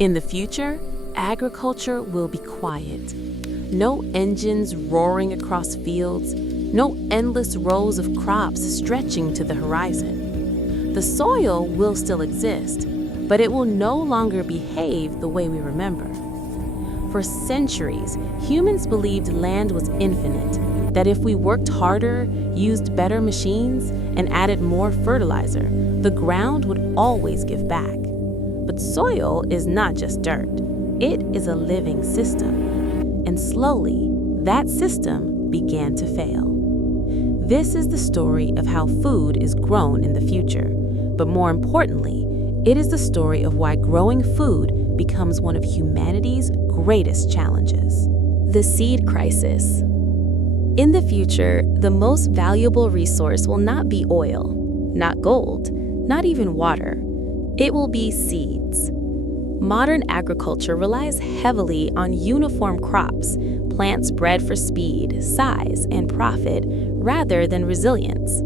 In the future, agriculture will be quiet. No engines roaring across fields, no endless rows of crops stretching to the horizon. The soil will still exist, but it will no longer behave the way we remember. For centuries, humans believed land was infinite, that if we worked harder, used better machines, and added more fertilizer, the ground would always give back. But soil is not just dirt. It is a living system. And slowly, that system began to fail. This is the story of how food is grown in the future. But more importantly, it is the story of why growing food becomes one of humanity's greatest challenges. The seed crisis. In the future, the most valuable resource will not be oil, not gold, not even water. It will be seeds. Modern agriculture relies heavily on uniform crops, plants bred for speed, size, and profit, rather than resilience.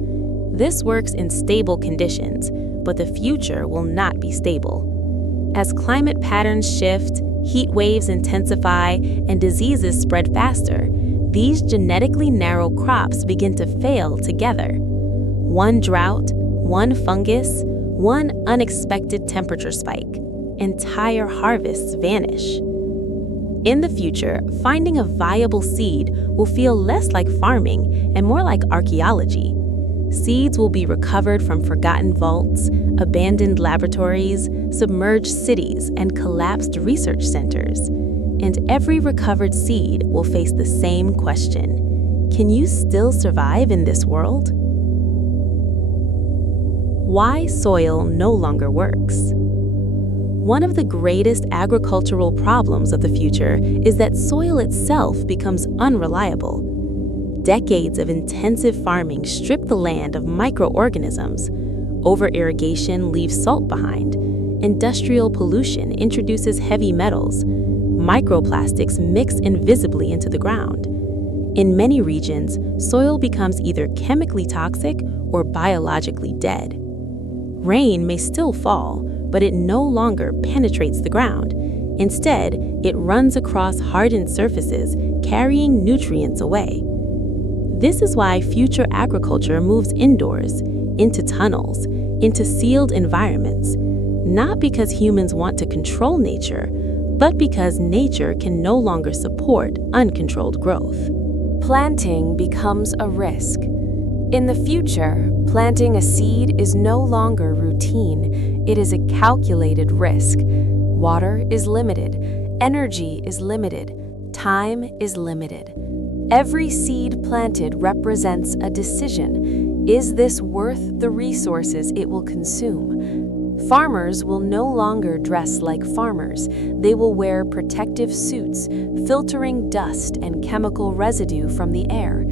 This works in stable conditions, but the future will not be stable. As climate patterns shift, heat waves intensify, and diseases spread faster, these genetically narrow crops begin to fail together. One drought, one fungus, one unexpected temperature spike, entire harvests vanish. In the future, finding a viable seed will feel less like farming and more like archaeology. Seeds will be recovered from forgotten vaults, abandoned laboratories, submerged cities, and collapsed research centers. And every recovered seed will face the same question: can you still survive in this world? Why soil no longer works. One of the greatest agricultural problems of the future is that soil itself becomes unreliable. Decades of intensive farming strip the land of microorganisms. Over-irrigation leaves salt behind. Industrial pollution introduces heavy metals. Microplastics mix invisibly into the ground. In many regions, soil becomes either chemically toxic or biologically dead. Rain may still fall, but it no longer penetrates the ground. Instead, it runs across hardened surfaces, carrying nutrients away. This is why future agriculture moves indoors, into tunnels, into sealed environments, not because humans want to control nature, but because nature can no longer support uncontrolled growth. Planting becomes a risk. In the future, planting a seed is no longer routine. It is a calculated risk. Water is limited. Energy is limited. Time is limited. Every seed planted represents a decision. Is this worth the resources it will consume? Farmers will no longer dress like farmers. They will wear protective suits, filtering dust and chemical residue from the air.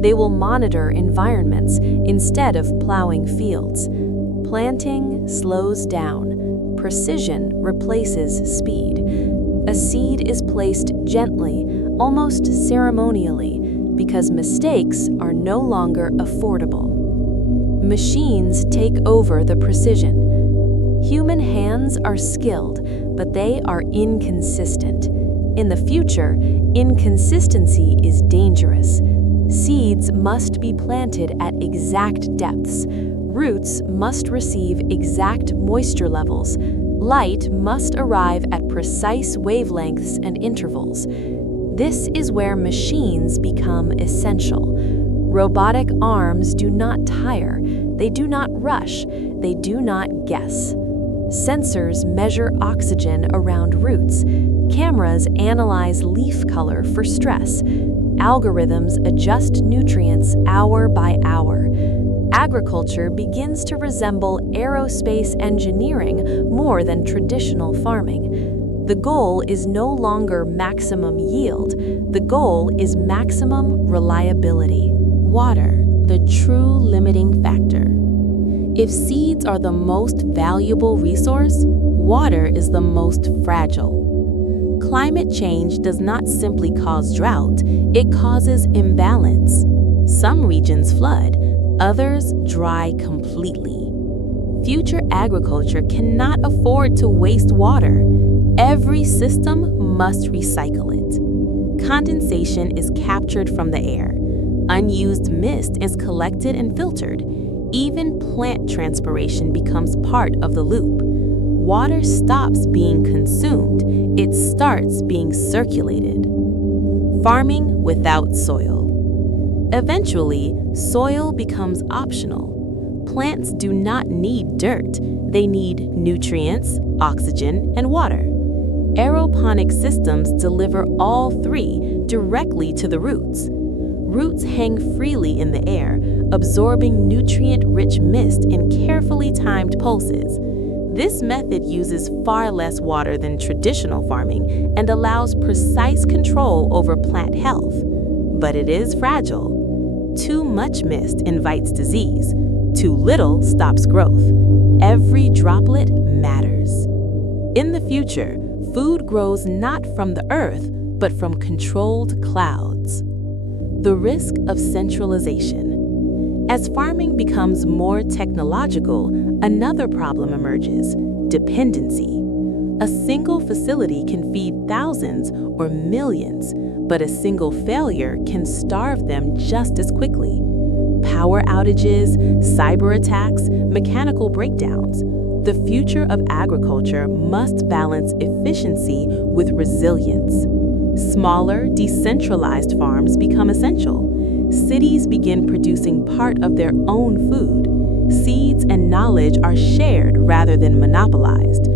They will monitor environments instead of plowing fields. Planting slows down. Precision replaces speed. A seed is placed gently, almost ceremonially, because mistakes are no longer affordable. Machines take over the precision. Human hands are skilled, but they are inconsistent. In the future, inconsistency is dangerous. Seeds must be planted at exact depths. Roots must receive exact moisture levels. Light must arrive at precise wavelengths and intervals. This is where machines become essential. Robotic arms do not tire. They do not rush. They do not guess. Sensors measure oxygen around roots. Cameras analyze leaf color for stress. Algorithms adjust nutrients hour by hour. Agriculture begins to resemble aerospace engineering more than traditional farming. The goal is no longer maximum yield. The goal is maximum reliability. Water, the true limiting factor. If seeds are the most valuable resource, water is the most fragile. Climate change does not simply cause drought, it causes imbalance. Some regions flood, others dry completely. Future agriculture cannot afford to waste water. Every system must recycle it. Condensation is captured from the air. Unused mist is collected and filtered. Even plant transpiration becomes part of the loop. Water stops being consumed, it starts being circulated. Farming without soil. Eventually, soil becomes optional. Plants do not need dirt, they need nutrients, oxygen, and water. Aeroponic systems deliver all three directly to the roots. Roots hang freely in the air, absorbing nutrient-rich mist in carefully timed pulses. This method uses far less water than traditional farming and allows precise control over plant health. But it is fragile. Too much mist invites disease. Too little stops growth. Every droplet matters. In the future, food grows not from the earth, but from controlled clouds. The risk of centralization. As farming becomes more technological, another problem emerges: dependency. A single facility can feed thousands or millions, but a single failure can starve them just as quickly. Power outages, cyber attacks, mechanical breakdowns. The future of agriculture must balance efficiency with resilience. Smaller, decentralized farms become essential. Cities begin producing part of their own food. Seeds and knowledge are shared rather than monopolized.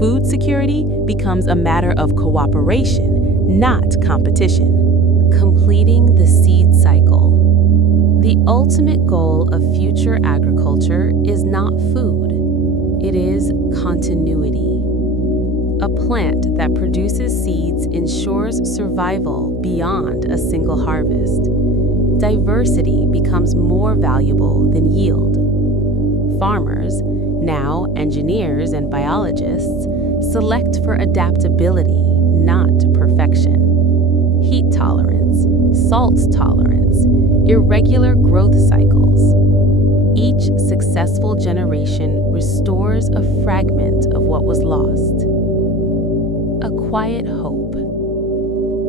Food security becomes a matter of cooperation, not competition. Completing the seed cycle. The ultimate goal of future agriculture is not food. It is continuity. A plant that produces seeds ensures survival beyond a single harvest. Diversity becomes more valuable than yield. Farmers, now engineers and biologists, select for adaptability, not perfection. Heat tolerance, salt tolerance, irregular growth cycles. Each successful generation restores a fragment of what was lost. A quiet hope.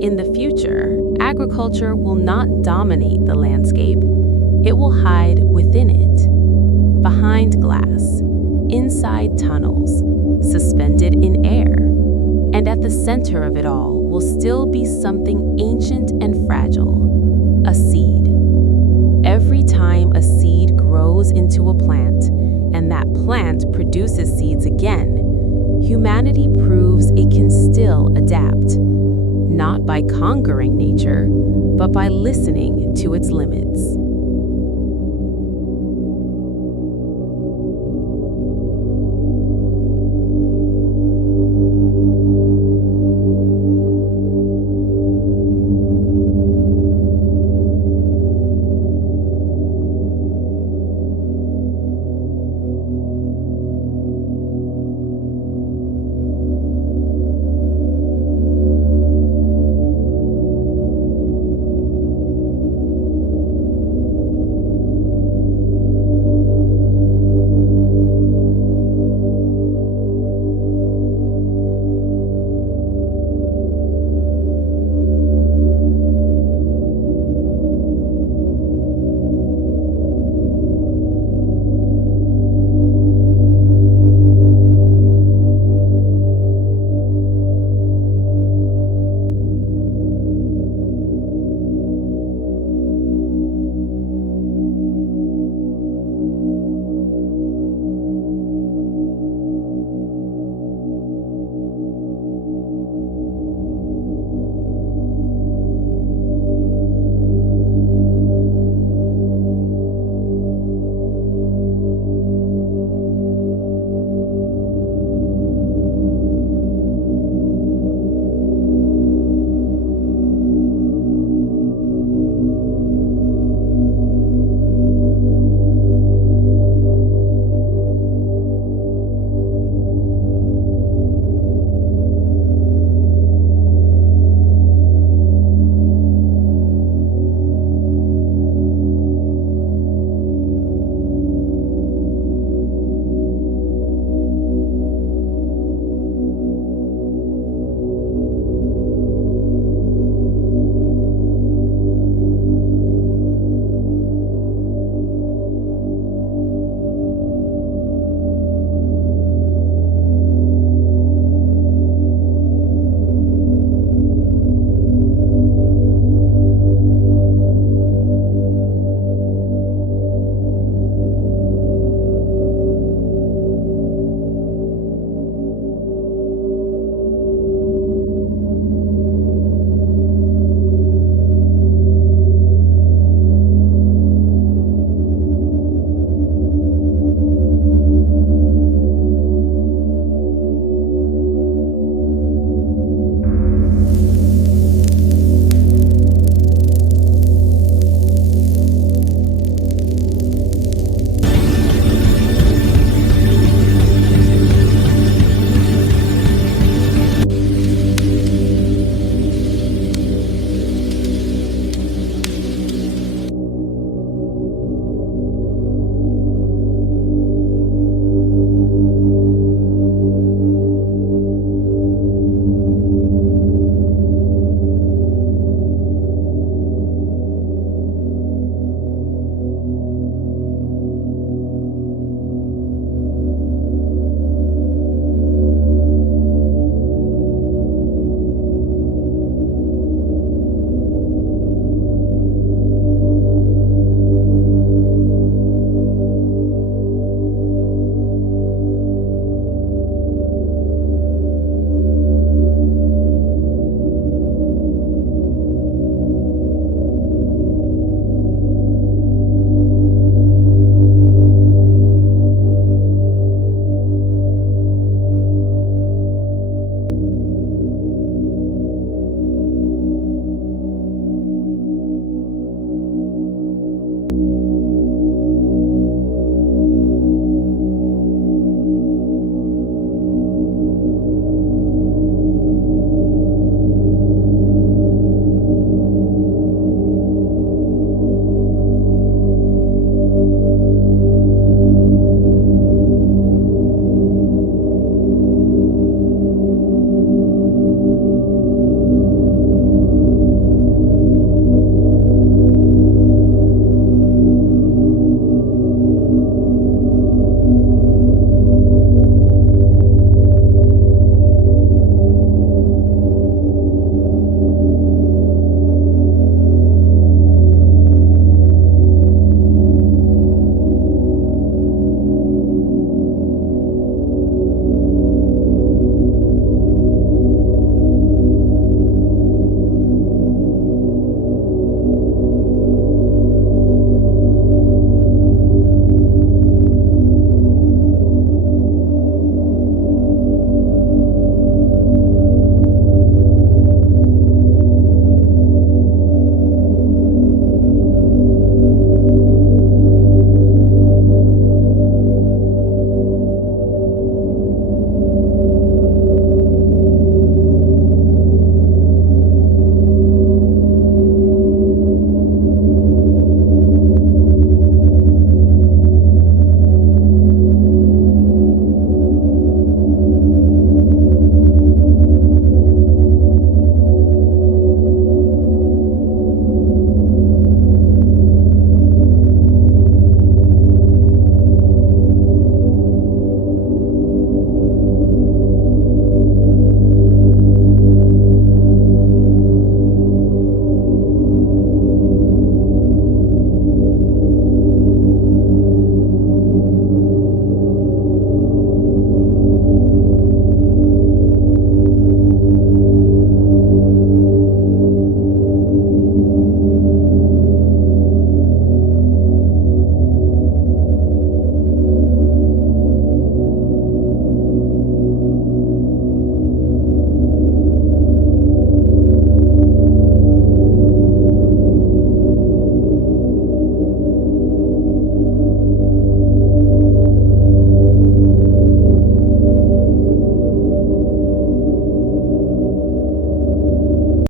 In the future, agriculture will not dominate the landscape. It will hide within it, behind glass, inside tunnels, suspended in air. And at the center of it all will still be something ancient and fragile: a seed. Every time a seed grows into a plant, and that plant produces seeds again, humanity proves it can still adapt, not by conquering nature, but by listening to its limits.